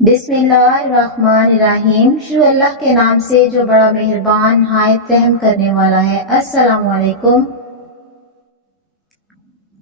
بسم اللہ الرحمن الرحیم، شروع اللہ کے نام سے جو بڑا مہربان نہایت رحم کرنے والا ہے۔ السلام علیکم۔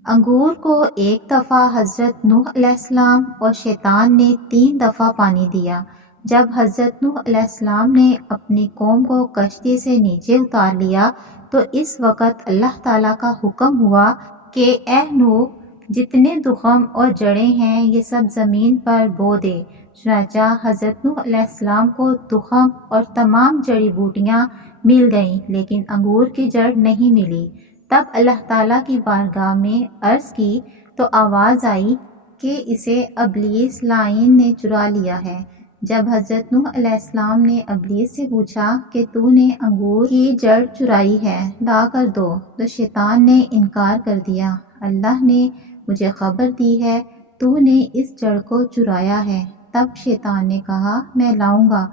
انگور کو ایک دفعہ حضرت نوح علیہ السلام اور شیطان نے 3 دفعہ پانی دیا۔ جب حضرت نوح علیہ السلام نے اپنی قوم کو کشتی سے نیچے اتار لیا تو اس وقت اللہ تعالیٰ کا حکم ہوا کہ اے نوح، جتنے تخم اور جڑیں ہیں یہ سب زمین پر بو دے۔ چنانچہ حضرت نوح علیہ السلام کو تخم اور تمام جڑی بوٹیاں مل گئیں، لیکن انگور کی جڑ نہیں ملی۔ تب اللہ تعالیٰ کی بارگاہ میں عرض کی تو آواز آئی کہ اسے ابلیس لعین نے چرا لیا ہے۔ جب حضرت نوح علیہ السلام نے ابلیس سے پوچھا کہ تو نے انگور کی جڑ چرائی ہے، لا کر دو، تو شیطان نے انکار کر دیا۔ اللہ نے مجھے خبر دی ہے تو نے اس جڑ کو چرایا ہے۔ تب شیطان نے کہا میں لاؤں گا۔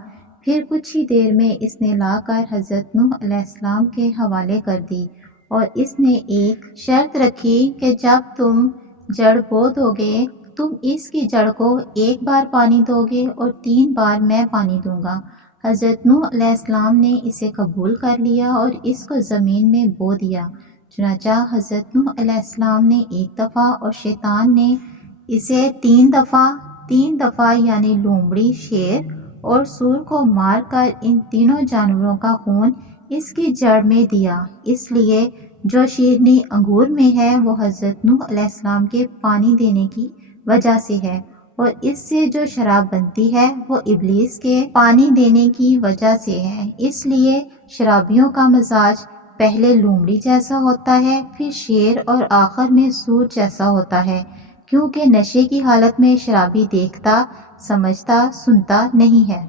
پھر کچھ ہی دیر میں اس نے لا کر حضرت نوح علیہ السلام کے حوالے کر دی، اور اس نے ایک شرط رکھی کہ جب تم جڑ بو دو گے تم اس کی جڑ کو 1 بار پانی دو گے اور 3 بار میں پانی دوں گا۔ حضرت نوح علیہ السلام نے اسے قبول کر لیا اور اس کو زمین میں بو دیا۔ چنانچہ حضرت نوح علیہ السلام نے 1 دفعہ اور شیطان نے اسے 3 دفعہ یعنی لومڑی، شیر اور سور کو مار کر ان تینوں جانوروں کا خون اس کی جڑ میں دیا۔ اس لیے جو شیرنی انگور میں ہے وہ حضرت نوح علیہ السلام کے پانی دینے کی وجہ سے ہے، اور اس سے جو شراب بنتی ہے وہ ابلیس کے پانی دینے کی وجہ سے ہے۔ اس لیے شرابیوں کا مزاج پہلے لومڑی جیسا ہوتا ہے، پھر شیر اور آخر میں سور جیسا ہوتا ہے، کیونکہ نشے کی حالت میں شرابی دیکھتا، سمجھتا، سنتا نہیں ہے۔